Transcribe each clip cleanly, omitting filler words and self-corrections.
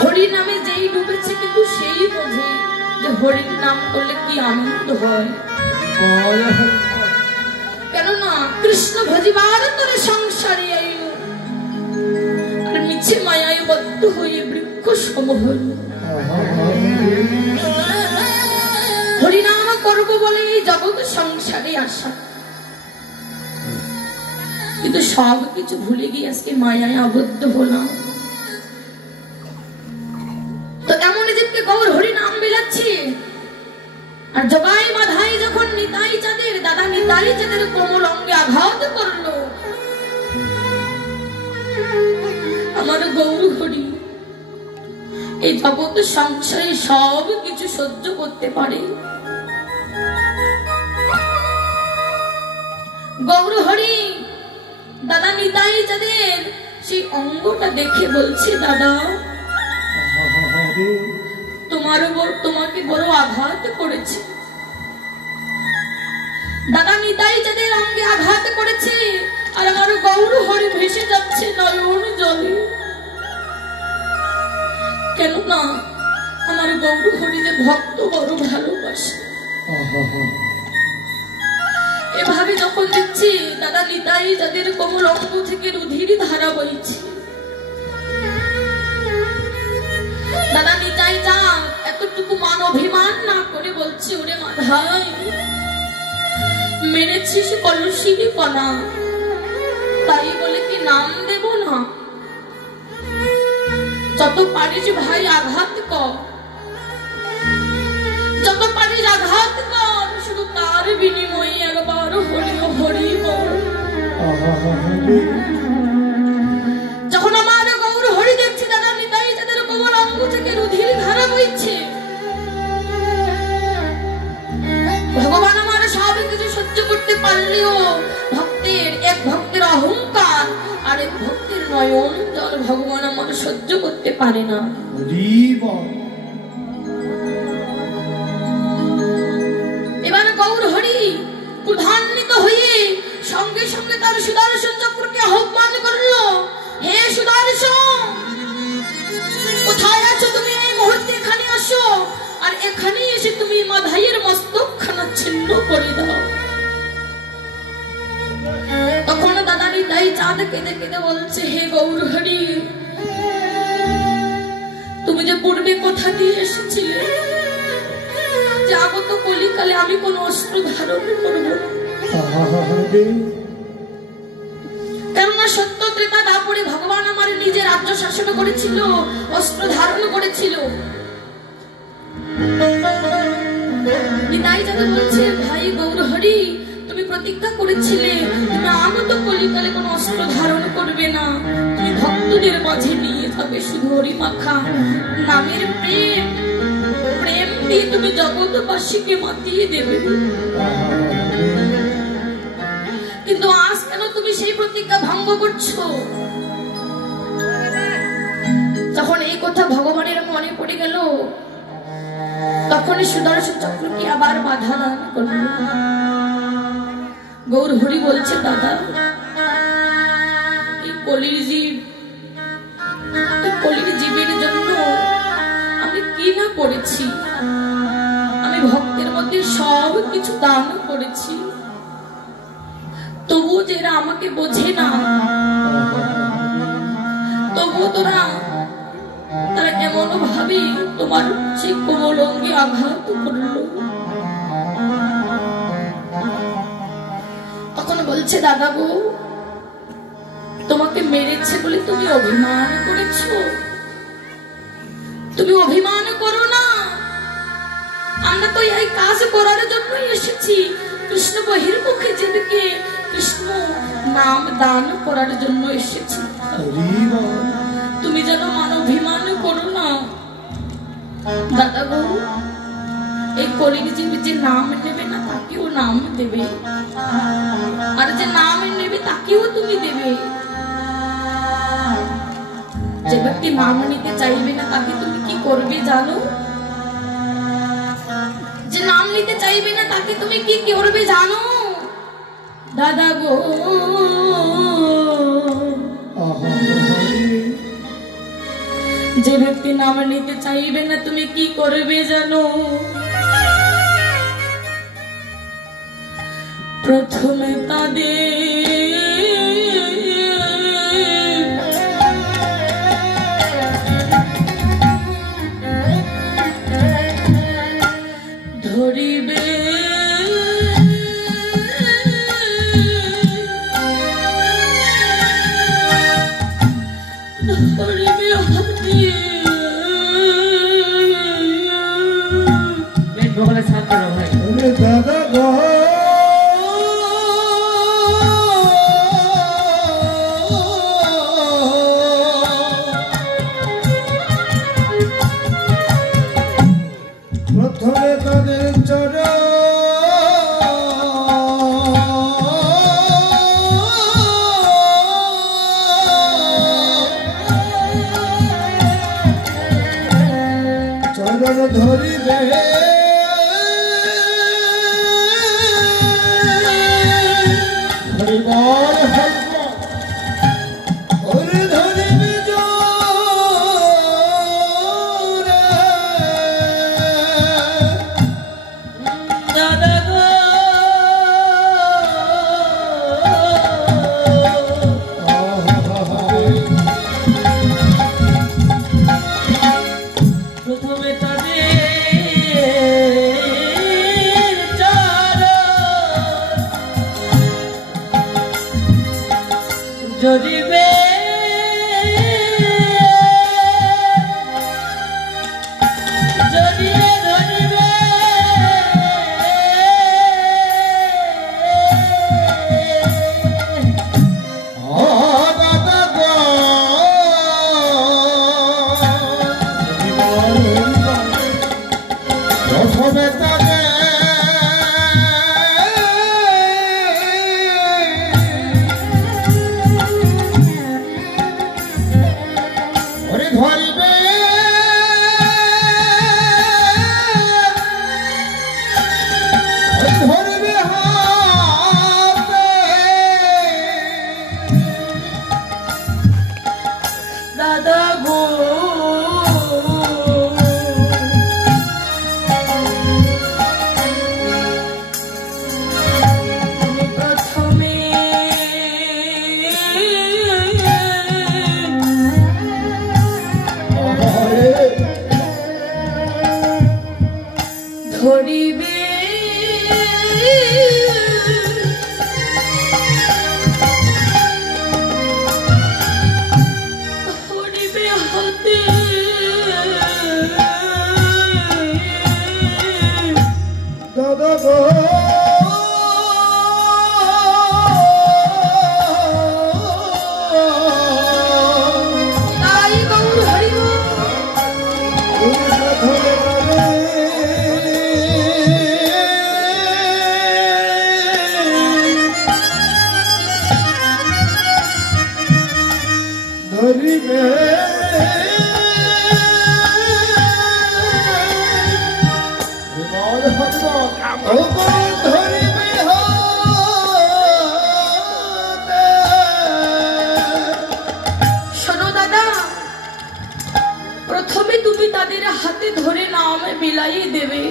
হরি নামে যেই ডুবেছে কিন্তু সেই বোঝে যে হরির নাম করলে কি আনন্দ হয়। কেননা কৃষ্ণ ভজিবার তোরে সংসারে আইল আর মিছে মায়ায় বদ্ধ হয়ে বৃক্ষ সম হইল। হরিনাম করব বলে এই জগৎ সংসারে আসা, কিন্তু সব কিছু ভুলে গিয়ে আজকে মায়ায় আবদ্ধ হলাম। তো এমন জীবকে গৌর হরি নাম বিলাচ্ছি, আর জগাই মাধাই যখন নিতাই চাঁদের দাদা নিতাই চাঁদের কোমল অঙ্গে আঘাত করলো, আমার গৌর হরি এই জগৎ সংসারে সব কিছু সহ্য করতে পারে। গৌর হরি দাদা নিতাই চাঁদের সেই অঙ্গটা দেখে বলছে, দাদা তোমাকে বড় আঘাত করেছে। দাদা নিতাই চাঁদের অঙ্গে আঘাত করেছে, আর আমার গৌর হরি ভেসে যাচ্ছে নয়ন জলে। কেননা আমার গৌর হরি যে ভক্ত বড় ভালোবাসে। এভাবে যখন দেখছি দাদা নিতাই যাদের কোমল অঙ্গ থেকে রুধির ধারা বইছে, দাদা নিতাই যা এতটুকু মান অভিমান না করে বলছে, ওরে মাধাই মেরেছিস কলসির কণা, তাই বলে কি নাম দেব না? যত পারিস ভাই আঘাত কর, যত পারিস আঘাত কর, শুধু তার বিনিময়ে একবার হরি হরি বল। যখন আমার গৌর হরি দেখছে দাদা নিতাই যাদের কোমল অঙ্গ থেকে রুধির ধারা বইছে, ভগবান আমার সব কিছু সহ্য করতে পারলেও এক ভক্তের অহংকার আর এক ভক্তের নয়ন জল ভগবান আমার সহ্য করতে পারে না। এবার গৌর হরি ক্রোধান্বিত হয়ে সঙ্গে সঙ্গে তার সুদর্শন চক্রকে আহ্বান করলো, হে সুদর্শন, কোথায় আছো তুমি? এই মুহূর্তে এখানে আসো, আর এখানে এসে তুমি মাধাইয়ের মস্তকখানা ছিন্ন করে দাও। তখন দাদা নিতাই চাঁদ কেঁদে কেঁদে বলছে, হে গৌর হরি, তুমি যে পূর্বে কথা দিয়ে এসেছিলে যে আগত কলিকালে আমি কোন অস্ত্র ধারণ করব না, কেননা সত্য ত্রেতা দাপরে ভগবান আমার নিজে রাজ্য শাসন করেছিল, অস্ত্র ধারণ করেছিল। নিতাই যাতে বলছে, ভাই গৌর হরি, তুমি প্রতিজ্ঞা করেছিলে তুমি আগত কলিকালে কোন অস্ত্র ধারণ করবে না, তুমি ভক্তদের মাঝে নিয়ে যাবে শুধু হরি মাখা নামের প্রেম, প্রেম দিয়ে তুমি জগৎবাসীকে মাতিয়ে দেবে। কিন্তু আজ কেন তুমি সেই প্রতিজ্ঞা ভঙ্গ করছো? যখন এই কথা ভগবানের মনে পড়ে গেল, তখন সুদর্শন চক্রকে আবার বাধা দান করল। গৌর হরি বলছে, দাদা এই কলির জীবের জন্য আমি কি না করেছি? আমি ভক্তের মধ্যে সব কিছু দান করেছি, তবুও যারা আমাকে বোঝে না, তবুও তারা এমন ভাবে তোমার সেই কোমল অঙ্গে আঘাত করলো। তখন বলছে, দাদা গো, তোমাকে মেরেছে বলে তুমি অভিমান করেছো? তুমি অভিমান করো না, আমরা তো এই কাজ করার জন্যই এসেছি। কৃষ্ণ বহির্মুখে যেদিকে কৃষ্ণ নাম দান করার জন্য এসেছি, তুমি যেন মান অভিমান করো না। দাদা গো, এই কলির জীব যে নাম নেবে না তাকেও নাম দেবে, আর যে নাম নেবে তাকেও তুমি দেবে। যে ব্যক্তি নাম নিতে চাইবে না তাকে তুমি কি করবে জানো? যে নাম নিতে চাইবে না তাকে তুমি কি করবে জানো? দাদা গো যে ব্যক্তি নাম নিতে চাইবে না তুমি কি করবে জানো? প্রথমে তাদের ধরিবে ধরিবে হাতে বলে ছাত্র ভাই দাদা গো প্রথমে তাদের চরণ ধরিবে ধরিবে ধরিবে ধরিবে ও দাদা গো প্রথমে তাদের দাদা গো প্রথমে ধরিবে দাদা গো তাই গৌর হরি গো ধরিবে শোনো দাদা, প্রথমে তুমি তাদের হাতে ধরে নাম বিলাই দেবে,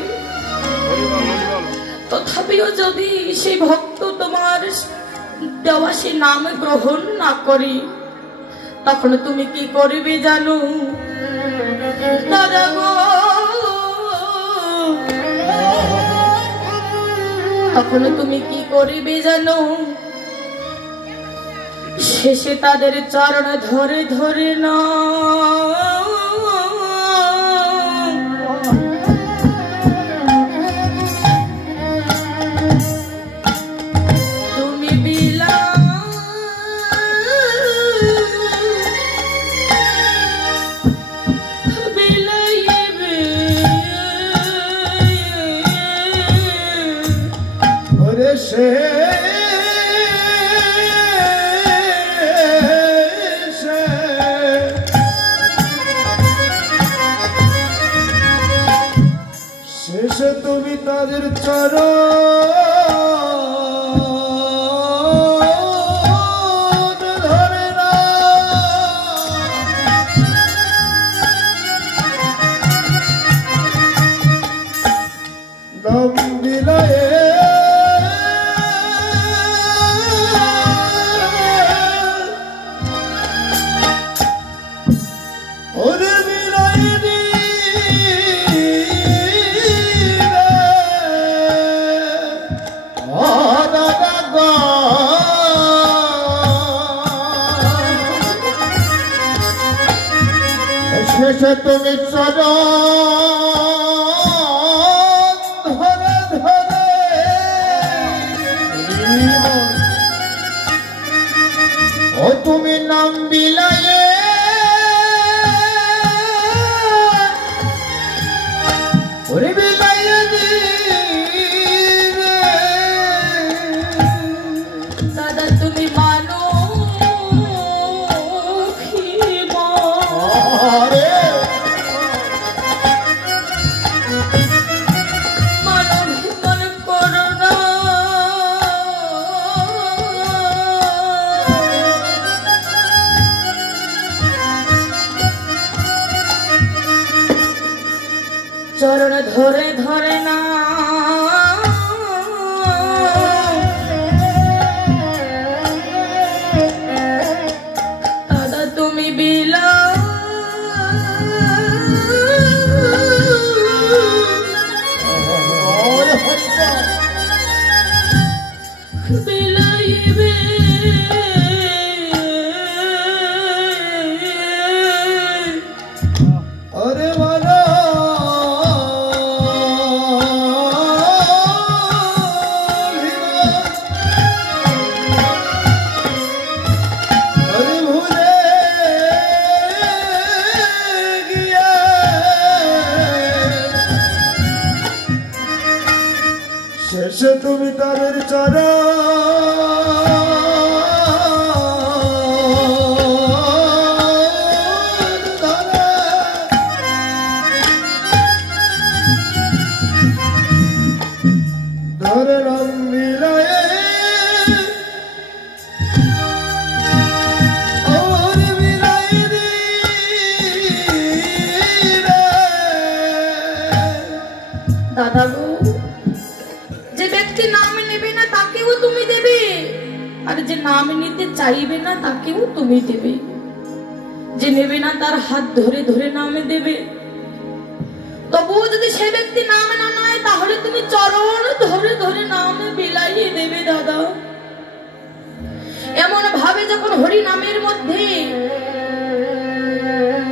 তথাপিও যদি সেই ভক্ত তোমার দেওয়া সে নাম গ্রহণ না করে তখন তুমি কি করবে জানো দাদা গো? তখন তুমি কি করবে জানো? শেষে তাদের চরণ ধরে ধরে না তুমি বিলাইবে ওরে সে শেষে তুমি তাদের চরণ ধরে না শেষে তুমি চলো ধরে ধরে ও তুমি নাম বিলায়ে ওরে বিলায়ে দিবে দাদা তুমি মানো চরণ ধরে ধরে না দাদা তুমি বিলা বিলাইবে আরে বলো শেষে তুমি তাদের চারা ধরে নাম বিলায়ে দাদা গো যে ব্যক্তি নাম নেবে না তাকেও তুমি দেবে আর যে নাম নিতে চাইবে না তাকেও তুমি দেবে যে নেবে না তার হাত ধরে ধরে নামে দেবে তবুও যদি সে ব্যক্তি নাম না নেয় তাহলে তুমি চরণ ধরে ধরে নাম বিলাইয়ে দেবে দাদা এমন ভাবে যখন হরি নামের মধ্যে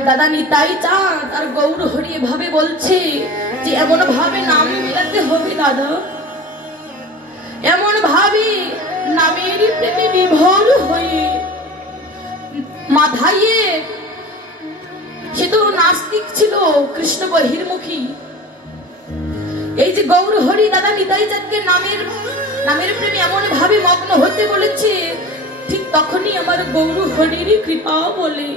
দাদা নিতাই চাঁদ আর গৌর হরি এভাবে বলছে যে এমন ভাবে নাম মিলাতে হবে দাদা এমন ভাবে নামের প্রেমে বিভোর হয়ে মাথায়ে সে তো নাস্তিক ছিল কৃষ্ণ বহির্মুখী এই যে গৌর হরি দাদা নিতাই চাঁদকে নামের প্রেমে এমন ভাবে মগ্ন হতে বলেছে ঠিক তখনই আমার গৌর হরির কৃপা বলে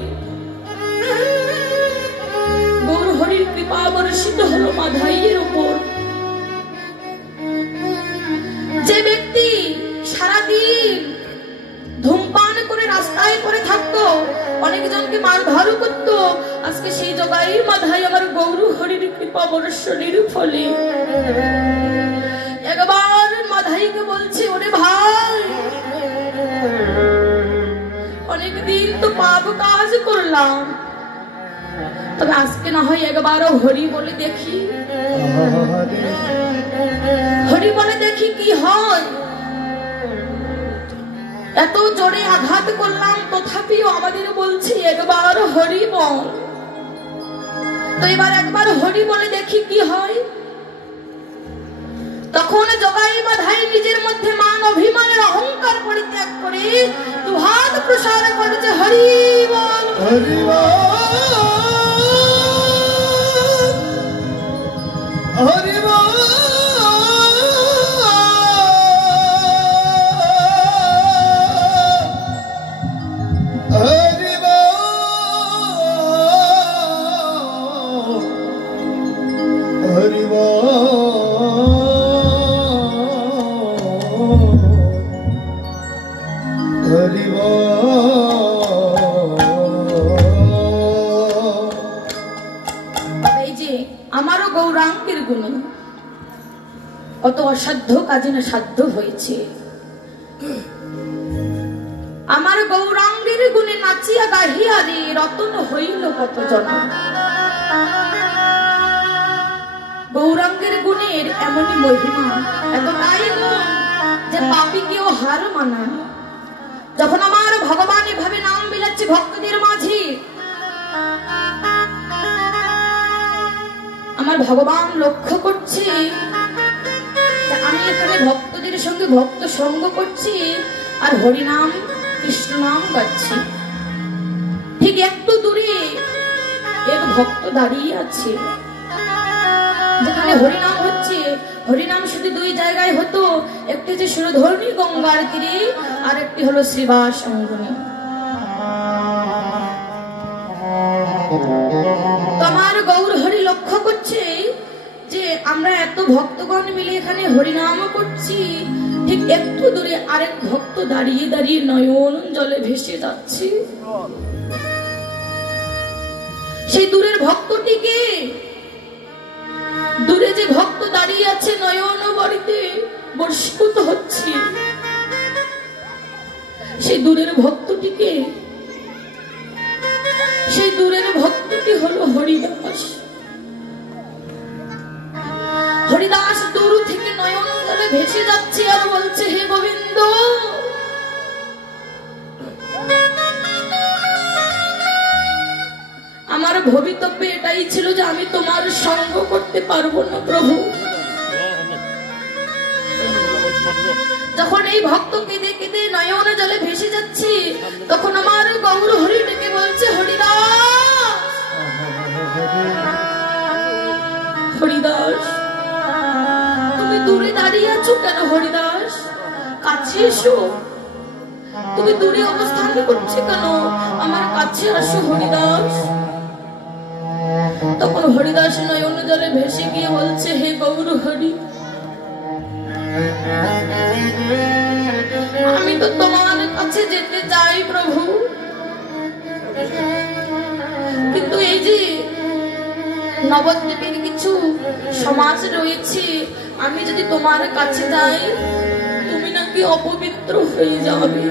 গৌর হরির কৃপা বর্ষিত হলো মাধাইয়ের উপর যে ব্যক্তি সারাদিন ধূমপান করে রাস্তায় পড়ে থাকতো অনেকজনকে মারধরও করতো আজকে সেই জগাই মাধাই আমার গৌর হরির কৃপা বর্ষণের ফলে একবার মাধাইকে বলছে ওরে ভাই অনেকদিন তো পাপ কাজ করলাম তবে আজকে না হয় একবারও হরি বলে দেখি হরি বলে দেখি কি হয় এত জোরে আঘাত করলাম তথাপিও আমাদের বলছি একবার হরি বল তো এবার একবার হরি বলে দেখি কি হয় তখন জগাই বাধাই নিজের মধ্যে মান অভিমানের অহংকার পরিত্যাগ করে দুহাত প্রসার করেছে হরি বল হরি বল হরি বল হরি বল হরি বল হরি এই যে আমারও গৌরাঙ্গের গুণ কত অসাধ্য কাজে না সাধ্য হয়েছে আমার গৌরাঙ্গের গুণে নাচিয়া গাহিয়া রে রতন হইল কত জন গৌরাঙ্গের গুণের এমনই মহিমা এতটাই গুণ যে পাপীকেও হার মানায় যখন আমার ভগবান এভাবে নাম বিলাচ্ছে ভক্তদের মাঝে আমার ভগবান লক্ষ্য করছে আমি এখানে ভক্তদের সঙ্গে ভক্ত সঙ্গ করছি আর হরিনাম কৃষ্ণ নাম গাচ্ছি। ঠিক একটু দূরে এক ভক্ত দাঁড়িয়ে আছে, যেখানে হরিনাম হচ্ছে। হরিনাম শুধু দুই জায়গায় হতো, একটি যে সুরধর্ণী গঙ্গার তীরে আর একটি হলো শ্রীবাস অঙ্গনে। তোমার গৌর হরি লক্ষ্য করছে যে আমরা এত ভক্তগণ মিলে এখানে হরিনাম করছি, ঠিক একটু দূরে আরেক ভক্ত দাঁড়িয়ে দাঁড়িয়ে নয়ন জলে ভেসে যাচ্ছে। সেই দূরের ভক্তটিকে, দূরে যে ভক্ত দাঁড়িয়ে আছে নয়ন বাড়িতে বর্ষিত হচ্ছে, সেই দূরের ভক্তটিকে, সেই দূরের ভক্তটি হলো হরিদাস। হরিদাস দূর থেকে নয়ন জলে ভেসে যাচ্ছে আর বলছে, হে গোবিন্দ, আমার ভবিতব্য এটাই ছিল যে আমি তোমার সঙ্গ করতে পারবো না প্রভু। যখন এই ভক্ত কেঁদে কেঁদে নয়ন জলে ভেসে যাচ্ছে, তখন আমার গৌর হরি ডেকে বলছে, হরিদাস, হরিদাস, তুমি দূরে দাঁড়িয়ে আছো কেন? হরিদাস, কাছে এসো। তুমি দূরে অবস্থান করছো কেন? আমার কাছে আসো হরিদাস। তখন হরিদাস নয়ন জলে ভেসে গিয়ে বলছে, হে গৌর হরি, আমি তো তোমার কাছে যেতে চাই প্রভু, কিন্তু এই যে নবদ্বীপের কিছু সমাজ রয়েছে, আমি যদি তোমার কাছে যাই তুমি নাকি অপবিত্র হয়ে যাবে,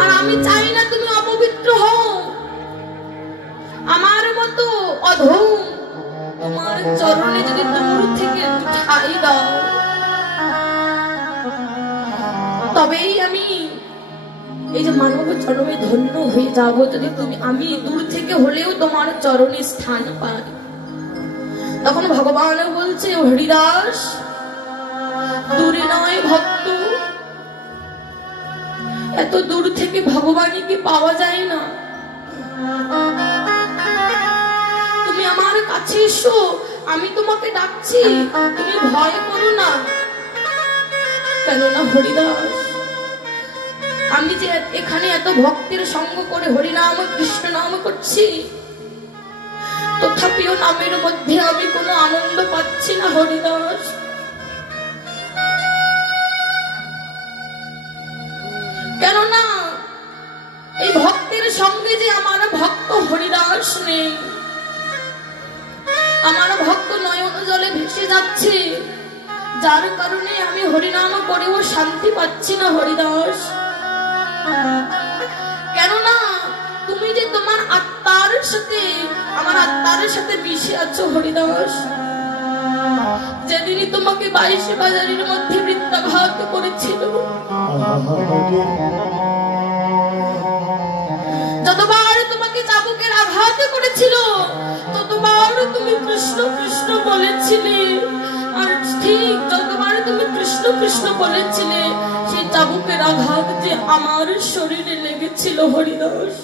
আর আমি চাই না তুমি অপবিত্র হও। আমার মতো অধম তোমার চরণে যদি দূর থেকে ঠাই দাও, তবেই আমি এই যে মানব চরণে ধন্য হয়ে যাব, যদি তুমি আমি দূর থেকে হলেও তোমার চরণে স্থান পাই। তখন ভগবান বলছে, হরিদাস, দূরে নয় ভক্ত, এত দূর থেকে ভগবানকে পাওয়া যায় না, তুমি আমার কাছে এসো, আমি তোমাকে ডাকছি, তুমি ভয় করো না। কেননা হরিদাস, আমি যে এখানে এত ভক্তের সঙ্গ করে হরিনাম কৃষ্ণ নাম করছি, তথাপিও নামের মধ্যে আমি কোনো আনন্দ পাচ্ছি না হরিদাস। কেননা এই ভক্তের সঙ্গে যে আমার ভক্ত হরিদাস নেই, আমার ভক্ত নয়ন জলে ভেসে যাচ্ছে, যার কারণে আমি হরিনাম করেও শান্তি পাচ্ছি না হরিদাস। কেননা তুমি যে তোমার আত্মার সাথে, আমার আত্মার সাথে মিশে আছো হরিদাস। যেদিনই তোমাকে 22 বাজারের মধ্যে বৃত্তাঘাত করেছিল, যতবার তোমাকে চাবুকের আঘাত করেছিল, ততবার তুমি কৃষ্ণ কৃষ্ণ বলেছিলে, আর ঠিক যতবার তুমি কৃষ্ণ কৃষ্ণ বলেছিলে, সেই চাবুকের আঘাত যে আমার শরীরে লেগেছিল হরিদাস।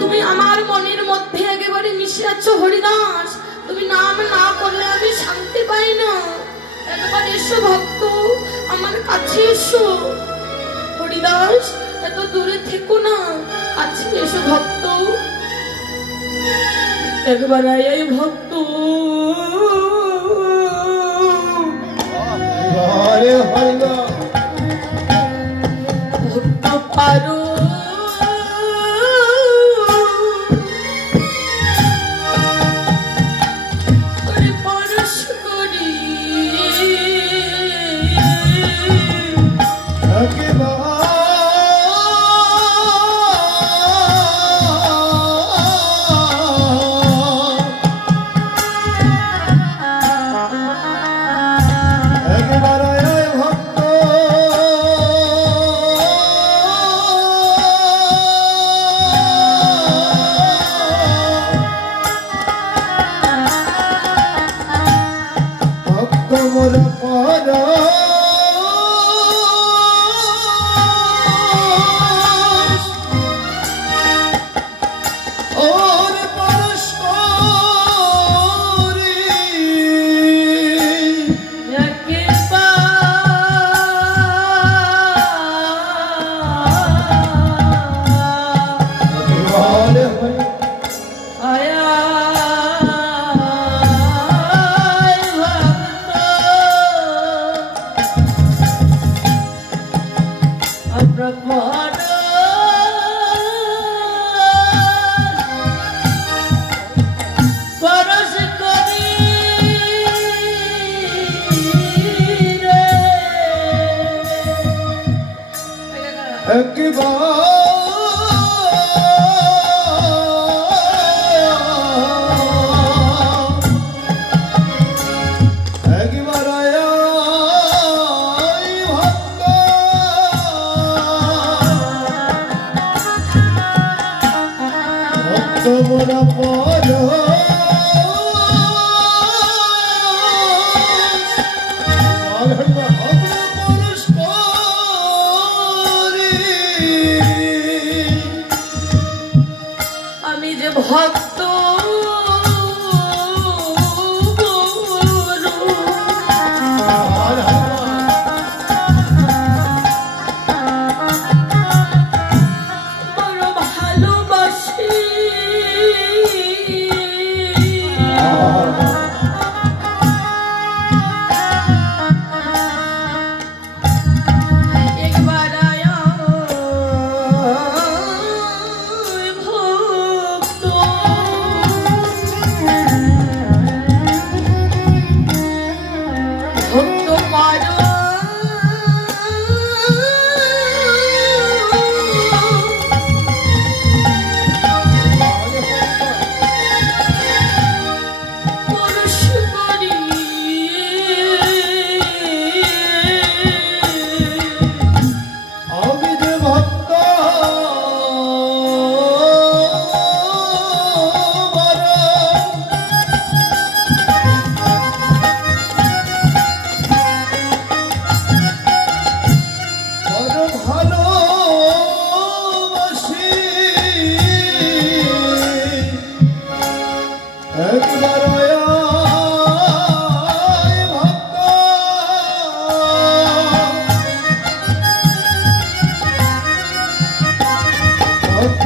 তুমি আমার মনের মধ্যে একেবারে মিশে আছো হরিদাস। তুমি নাম না করলে আমি শান্তি পাই না। একবার এসো ভক্ত, আমার কাছে এসো হরিদাস, এত দূরে থেকো না, কাছে এসো ভক্ত, একবার আয় ভক্ত। ভক্ত পারো ভক্ত আমরা পাড়া পরশ করি রে একবার তোমরা পড়ো আমি যে ভক্ত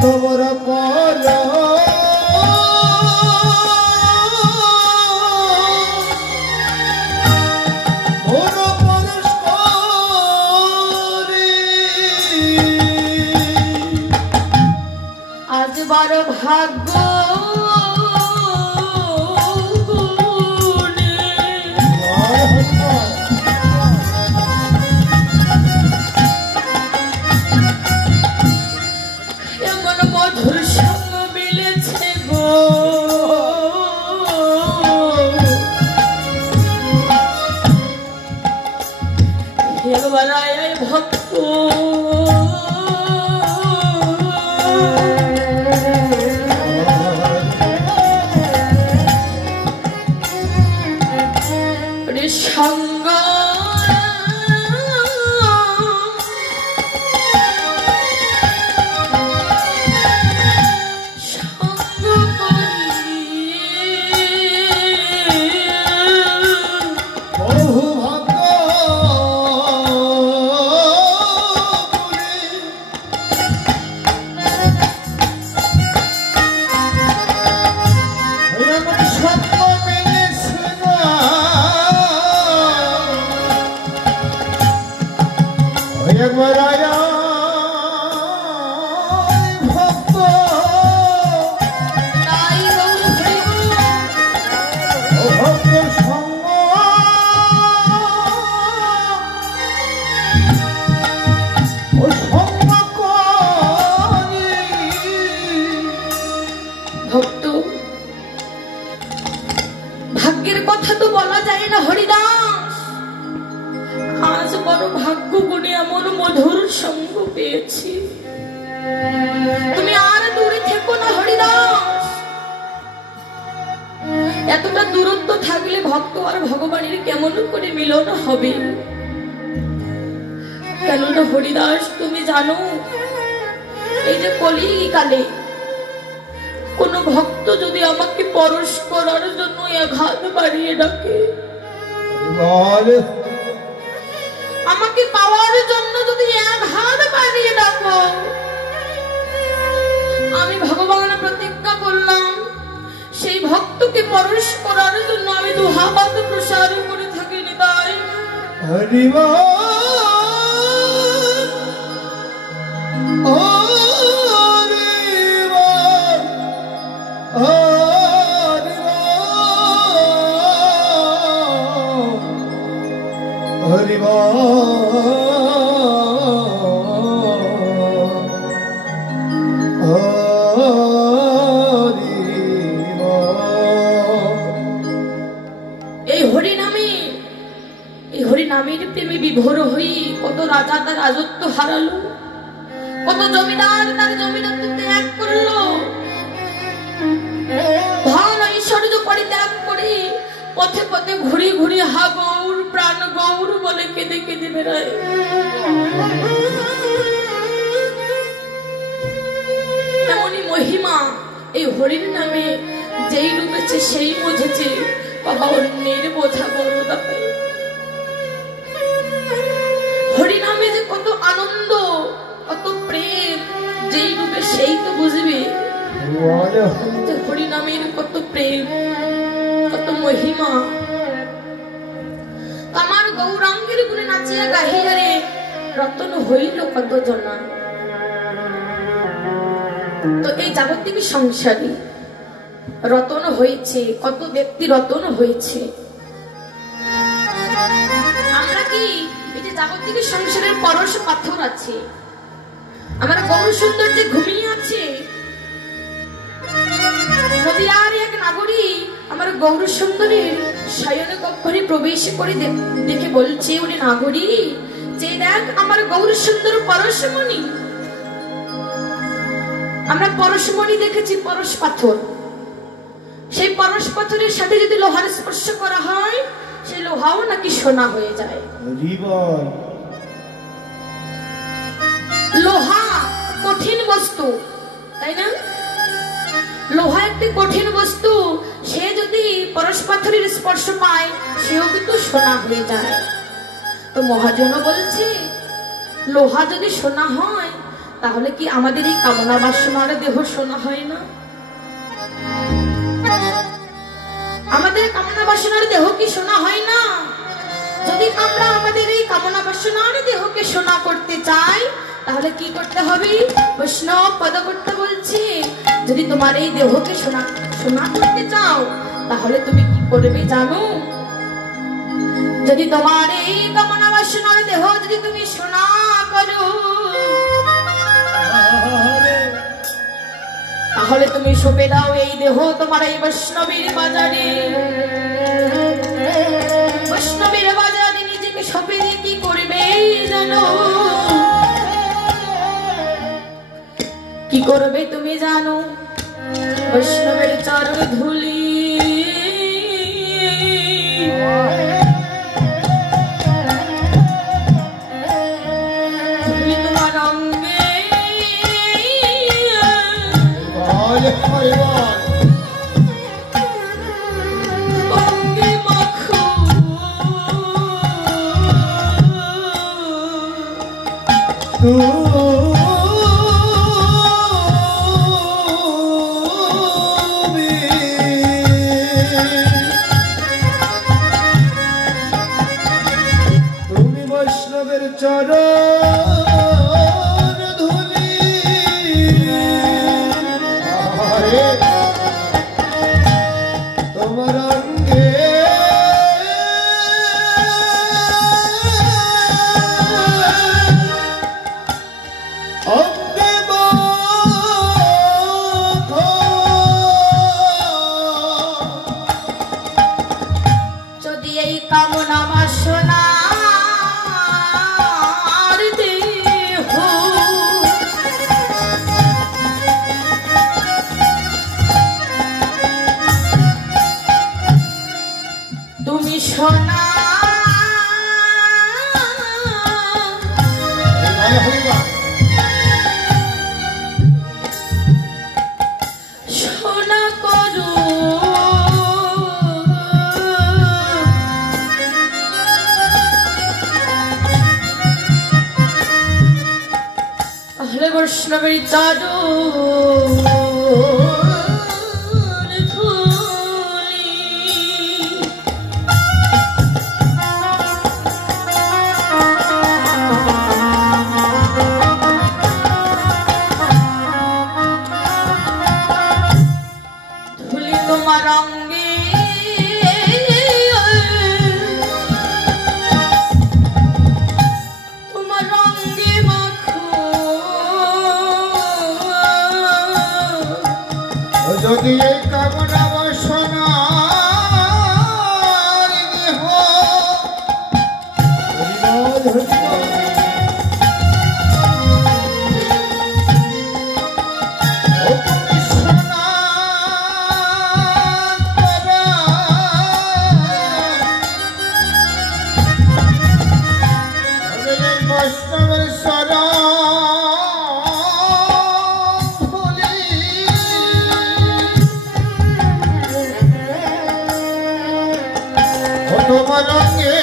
তোমরা পড়ো আজ বড় ভাগ্য এমন মধুর সঙ্গ মিলেছে গো একবার আয় ভক্ত সঙ্গ বহু ভক্ত সত্য মেলেছে একবার আয়া ভক্ত তাই ভক্ত সঙ্গ ও সঙ্গ করি ভক্ত ভাগ্যের কথা তো বলা যায় না হরিদাস আজ বড় ভাগ্য গুণে এমন মধুর সঙ্গ পেয়েছি তুমি আর দূরে থেকো না হরিদাস এতটা দূরত্ব থাকলে ভক্ত আর ভগবানের কেমন করে মিলন হবে কেননা হরিদাস তুমি জানো এই যে কলিকালে কোন ভক্ত যদি আমাকে পরশ করার জন্য এক হাত বাড়িয়ে ডাকে আমাকে পাওয়ার জন্য যদি এক হাত বাড়িয়ে ডাকো আমি ভগবান প্রতিজ্ঞা করলাম সেই ভক্তকে পরশ করার জন্য আমি দু হাত প্রসার করে থাকি নিতাই হরিবা তার রাজত্ব হারালো, কত জমিদার তার জমিদার ত্যাগ করলো, ধন ঐশ্বর্য পরিত্যাগ করে পথে পথে ঘুরি ঘুরি হা গৌর প্রাণ গৌর বলে কেঁদে কেঁদে বেড়ায়। এমনই মহিমা এই হরির নামে যেই ডুবেছে সেই বুঝেছে বাবা অন্যের বোঝা বড় দায়। হরি নামে যে কত আনন্দ কত প্রেম যেই ডুবে সেই তো বুঝবে হরি নামের কত প্রেম কত মহিমা। আমার গৌরাঙ্গের গুণে নাচিয়া গাহিয়া রে রতন হইল কত জনা। তো এই জাগতিক সংসারে রতন হয়েছে, কত ব্যক্তি রতন হয়েছে। আমরা কি এই যে জাগতিক সংসারের পরশ পাথর আছে, আমার গৌর সুন্দর যে ঘুমিয়ে আছে, নদীয়ার এক নাগরী আমার গৌর সুন্দরীর শয়ন কক্ষে প্রবেশ করে দেখে বলছে, ওরে নাগরী যে দেখ আমার গৌর সুন্দর পরশমণি। আমরা পরশমণি দেখেছি, পরশ পাথর। সেই পরশ পাথরের সাথে যদি লোহার স্পর্শ করা হয় সেই লোহাও নাকি সোনা হয়ে যায়। লোহা কঠিন বস্তু, তাই না? লোহা একটি কঠিন বস্তু, সে যদি পরশ পাথরের স্পর্শ পায় সেও কিন্তু সোনা হয়ে যায়। তো মহাজন বলছে লোহা যদি সোনা হয় তাহলে কি আমাদের এই কামনা বাসনার দেহ সোনা হয় না? আমাদের কামনা বাসনার দেহ কি সোনা হয় না? যদি আমরা আমাদের এই কামনা বাসনার দেহকে সোনা করতে চাই তাহলে কি করতে হবে? বৈষ্ণব পদকর্ত বলছে যদি তোমার এই দেহকে সোনা সোনা করতে চাও তাহলে তুমি কি করবে জানো? যদি তোমার এই কামনা বাসনার দেহ যদি তুমি সোনা করো তাহলে তুমি সঁপে দাও এই দেহ তোমার এই বৈষ্ণবীর বাজারে। বৈষ্ণবীর বাজারে নিজেকে সঁপে দিয়ে কি করবে জানো? কি করবে তুমি জানো? বৈষ্ণবের চরণ ধুলি তোমার অঙ্গে অঙ্গে মাখো তুমি বৈষ্ণবের চরণ তোমার অঙ্গে অঙ্গে মাখো। যদি এই কামনা বাসনার দেহ তুমি সোনা সোনা করো তাহলে বৈষ্ণবের চরণ ধুলি ধুলি তোমার অঙ্গে তোমার অঙ্গে মাখো। যদি এই কামনা বাসনার দেহ তোমার রঙে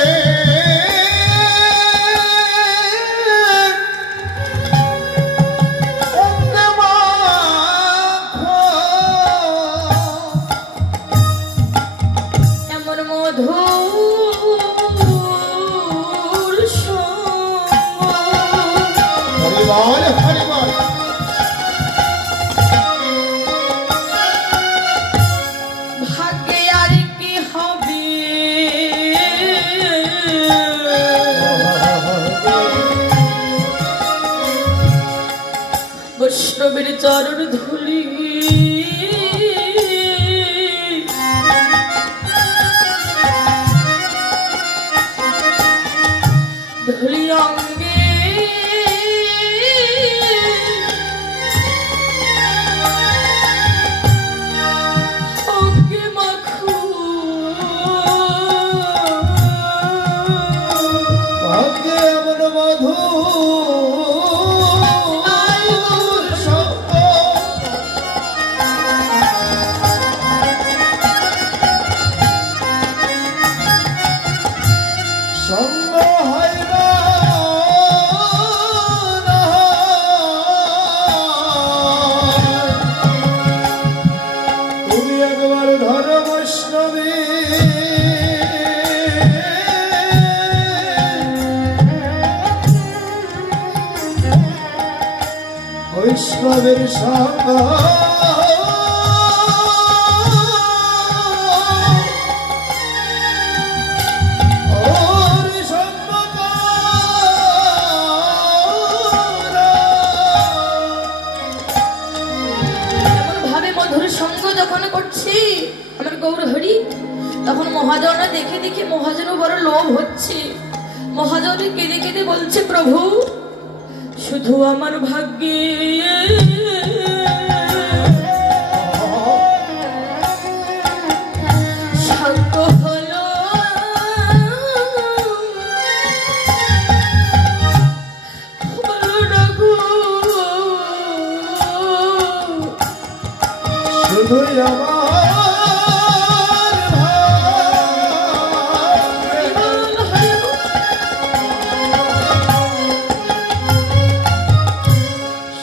এমন মধুর হরিবল হরিবল ভাগ্যে আর কি হবে বৈষ্ণবের চরণ ধুলি ধুলি অঙ্গে অঙ্গে মাখু ভাগ্যে এমন মধু সঙ্গ হয় না তুমি একবার ধরো বৈষ্ণবী বৈষ্ণবের সঙ্গ যখন করছি আমার গৌর হরি তখন মহাজনা দেখে দেখে মহাজনও বড় লোভ হচ্ছে। মহাজন কেঁদে কেঁদে বলছে, প্রভু শুধু আমার ভাগ্যে শান্ত হলো শুধুই আমার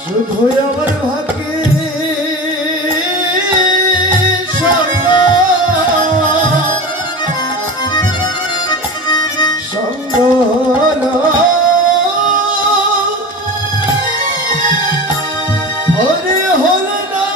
শুধুই আমার ভাগ্যে সঙ্গ হলো হরে হলো না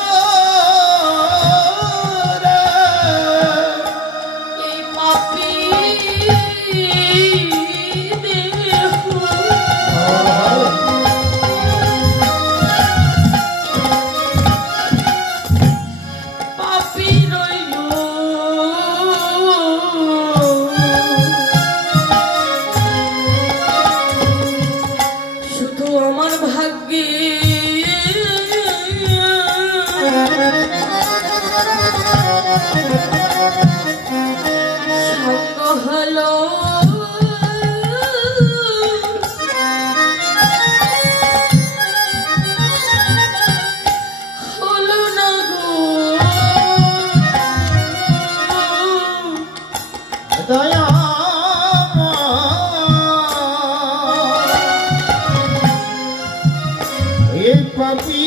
পাপি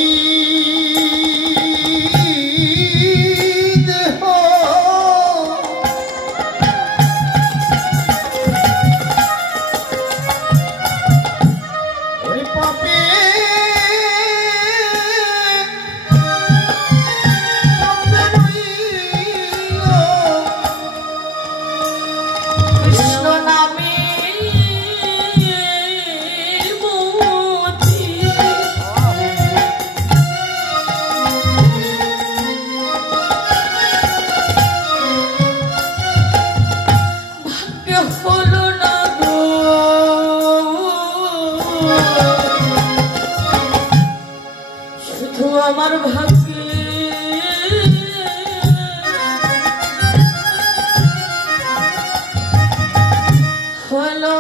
দেহ ওরে পাপি কৃষ্ণ নামে আমার ভাগ্যে হলো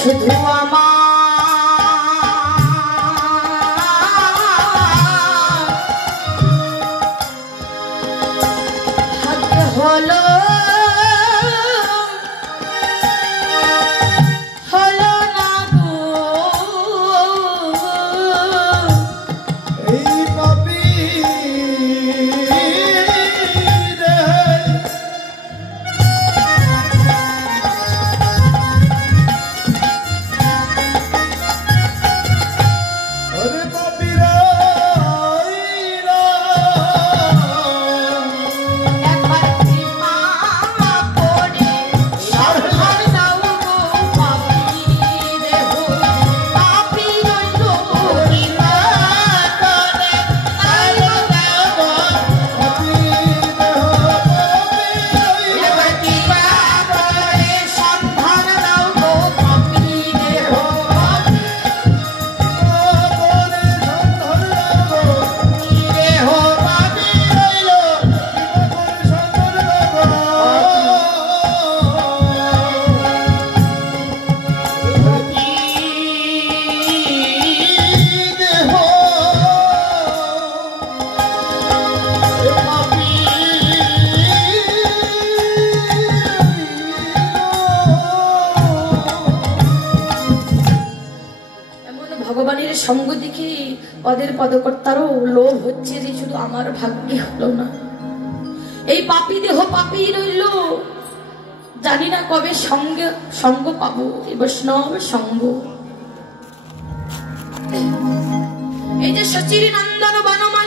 শুধু আমার ভাগ্য হলো হলো না গো এই পাপী রে ওরে পাপীরা একবার কৃপা করে সাবধান দাও গো পাপী দেহ পাপী রইল কৃপা করে আলো দাও একবার কৃপা করে সন্ধান দাও গো পাপী দেহ দেহ পাপী রইল এমন ভগবানের সঙ্গ দেখে পদের পদকর্তারও লোভ হচ্ছে যে শুধু আমার ভাগ্যে হলো না, এই পাপী দেহ পাপী রইল, জানি না কবে সঙ্গ পাবো এই বৈষ্ণব সঙ্গ। এই যে সচির নন্দন বনমা